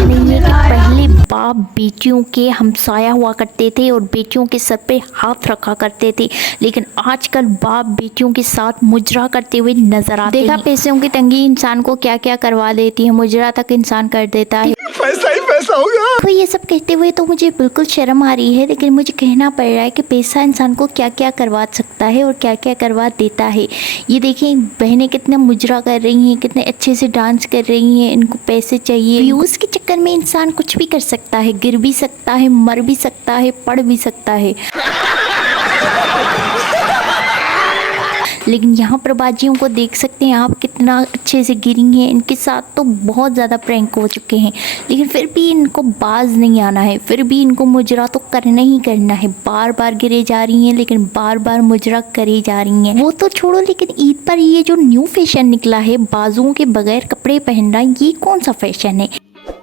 नहीं है कि पहले बाप बेटियों के हमसाया हुआ करते थे और बेटियों के सर पे हाथ रखा करते थे, लेकिन आजकल बाप बेटियों के साथ मुजरा करते हुए नजर आते हैं। देखा पैसों की तंगी इंसान को क्या क्या करवा देती है, मुजरा तक इंसान कर देता है। पैसा ही पैसा होगा। तो ये सब कहते हुए तो मुझे बिल्कुल शर्म आ रही है, लेकिन मुझे कहना पड़ रहा है कि पैसा इंसान को क्या क्या करवा सकता है और क्या क्या करवा देता है। ये देखिए बहनें कितना मुजरा कर रही हैं, कितने अच्छे से डांस कर रही हैं, इनको पैसे चाहिए। व्यूज़ के चक्कर में इंसान कुछ भी कर सकता है, गिर भी सकता है, मर भी सकता है, पढ़ भी सकता है। लेकिन यहाँ पर बाजियों को देख सकते हैं आप कितना अच्छे से गिरी हैं। इनके साथ तो बहुत ज़्यादा प्रैंक हो चुके हैं, लेकिन फिर भी इनको बाज नहीं आना है, फिर भी इनको मुजरा तो करना ही करना है। बार बार गिरे जा रही हैं, लेकिन बार बार मुजरा करे जा रही हैं। वो तो छोड़ो, लेकिन ईद पर ये जो न्यू फैशन निकला है बाजुओं के बगैर कपड़े पहनना, ये कौन सा फैशन है?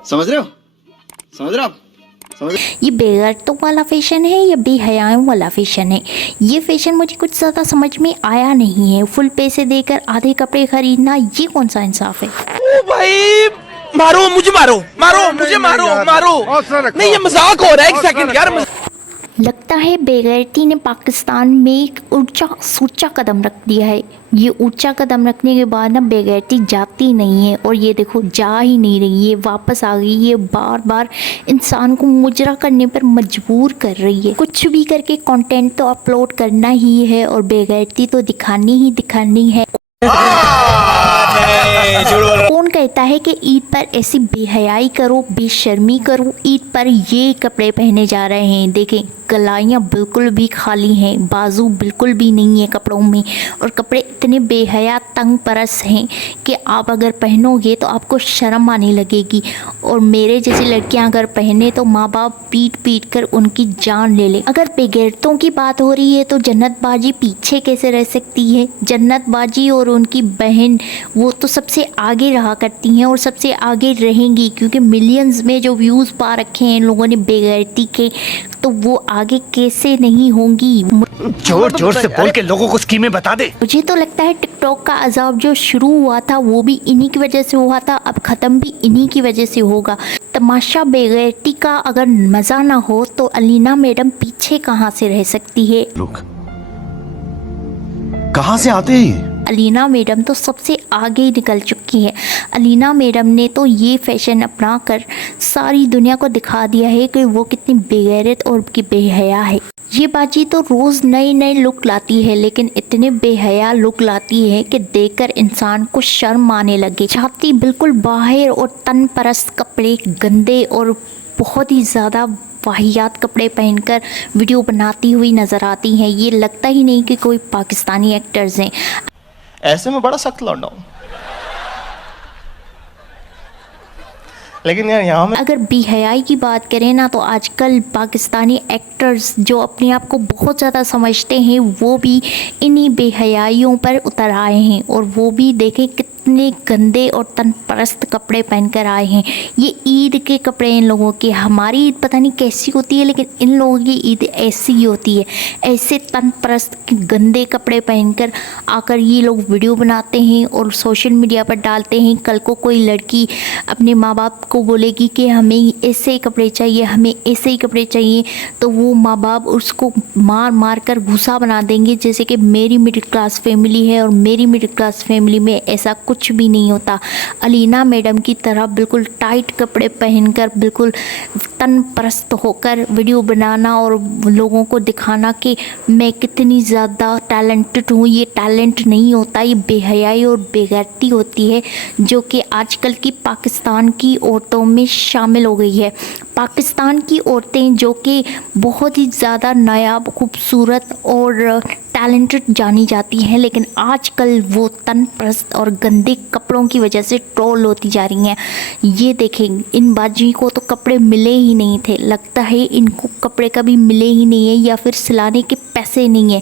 समझ रहे हो? समझ रहे हो आप? ये बेगैरतों वाला फैशन है या बेहयाओं वाला फैशन है? ये फैशन मुझे कुछ ज़्यादा समझ में आया नहीं है। फुल पैसे देकर आधे कपड़े खरीदना, ये कौन सा इंसाफ है? ओ भाई मारो मुझे, मारो मारो मुझे, मारो मारो। नहीं ये मजाक हो रहा है, एक सेकंड यार। लगता है बेगैरती ने पाकिस्तान में एक ऊंचा सोचा कदम रख दिया है। ये ऊंचा कदम रखने के बाद ना बेगैरती जाती नहीं है, और ये देखो जा ही नहीं रही, ये वापस आ गई। ये बार बार इंसान को मुजरा करने पर मजबूर कर रही है। कुछ भी करके कंटेंट तो अपलोड करना ही है और बेगैरती तो दिखानी ही दिखानी है। कौन कहता है कि ईद पर ऐसी बेहयाई करो, बेशर्मी करो? ईद पर ये कपड़े पहने जा रहे हैं। देखें गलाइयाँ बिल्कुल भी खाली हैं, बाजू बिल्कुल भी नहीं है कपड़ों में, और कपड़े इतने बेहया तंग परस हैं कि आप अगर पहनोगे तो आपको शर्म आने लगेगी। और मेरे जैसी लड़कियां अगर पहने तो माँ बाप पीट पीट कर उनकी जान ले ले। अगर बेगैरतों की बात हो रही है तो जन्नत बाजी पीछे कैसे रह सकती है? जन्नत बाजी और उनकी बहन वो तो सबसे आगे रहा करती हैं और सबसे आगे रहेंगी, क्योंकि मिलियंस में जो व्यूज़ पा रखे हैं इन लोगों ने बेगैरती के, तो वो आगे कैसे नहीं होंगी। जोर जोर से बोल के लोगों को स्कीमें बता दे। मुझे तो लगता है टिकटॉक का अजाब जो शुरू हुआ था वो भी इन्हीं की वजह से हुआ था, अब ख़त्म भी इन्हीं की वजह से होगा। तमाशा बेगैरती का अगर मज़ा ना हो तो अलीना मैडम पीछे कहाँ से रह सकती है? लोग कहाँ से आते हैं? अलीना मैडम तो सबसे आगे निकल चुकी है। अलीना मैडम ने तो ये फैशन अपना कर सारी दुनिया को दिखा दिया है कि वो कितनी बेगैरत और की बेहया है। ये बाजी तो रोज़ नए नए लुक लाती है, लेकिन इतने बेहया लुक लाती है कि देखकर इंसान को शर्म आने लगे। छाती बिल्कुल बाहर और तन परस्त कपड़े गंदे और बहुत ही ज़्यादा वाहियात कपड़े पहनकर वीडियो बनाती हुई नज़र आती हैं। ये लगता ही नहीं कि कोई पाकिस्तानी एक्टर्स हैं। ऐसे में बड़ा सख्त लौंडा हूं, लेकिन यार यहाँ में अगर बेहयाई की बात करें ना, तो आजकल पाकिस्तानी एक्टर्स जो अपने आप को बहुत ज़्यादा समझते हैं वो भी इन्हीं बेहयाइयों पर उतर आए हैं, और वो भी देखें कितने गंदे और तन परस्त कपड़े पहनकर आए हैं। ये ईद के कपड़े इन लोगों के। हमारी ईद पता नहीं कैसी होती है, लेकिन इन लोगों की ईद ऐसी ही होती है। ऐसे तन परस्त गंदे कपड़े पहनकर आकर ये लोग वीडियो बनाते हैं और सोशल मीडिया पर डालते हैं। कल को कोई लड़की अपने माँ बाप को बोलेगी कि हमें ऐसे ही कपड़े चाहिए, हमें ऐसे ही कपड़े चाहिए, तो वो माँ बाप उसको मार मार कर भूसा बना देंगे, जैसे कि मेरी मिडिल क्लास फैमिली है और मेरी मिडिल क्लास फैमिली में ऐसा कुछ भी नहीं होता। अलीना मैडम की तरह बिल्कुल टाइट कपड़े पहनकर बिल्कुल तन परस्त होकर वीडियो बनाना और लोगों को दिखाना कि मैं कितनी ज़्यादा टैलेंटेड हूँ, ये टैलेंट नहीं होता, ये बेहयाई और बेगैरती होती है, जो कि आजकल की पाकिस्तान की औरतों में शामिल हो गई है। पाकिस्तान की औरतें जो कि बहुत ही ज़्यादा नायाब, खूबसूरत और टैलेंटेड जानी जाती हैं, लेकिन आजकल वो तन परस्त और गंदे कपड़ों की वजह से ट्रोल होती जा रही हैं। ये देखें इन बाजी को तो कपड़े मिले ही नहीं थे, लगता है इनको कपड़े कभी मिले ही नहीं है या फिर सिलाने के पैसे नहीं है।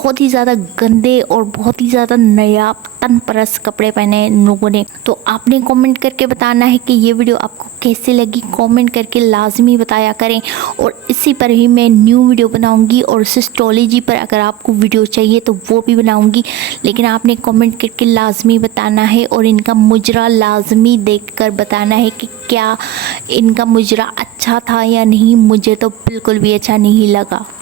बहुत ही ज़्यादा गंदे और बहुत ही ज़्यादा नया तन परस कपड़े पहने हैं इन लोगों ने। तो आपने कमेंट करके बताना है कि ये वीडियो आपको कैसे लगी, कमेंट करके लाजमी बताया करें। और इसी पर ही मैं न्यू वीडियो बनाऊंगी और सिस्टोलॉजी पर अगर आपको वीडियो चाहिए तो वो भी बनाऊंगी, लेकिन आपने कमेंट करके लाजमी बताना है और इनका मुजरा लाजमी देखकर बताना है कि क्या इनका मुजरा अच्छा था या नहीं। मुझे तो बिल्कुल भी अच्छा नहीं लगा।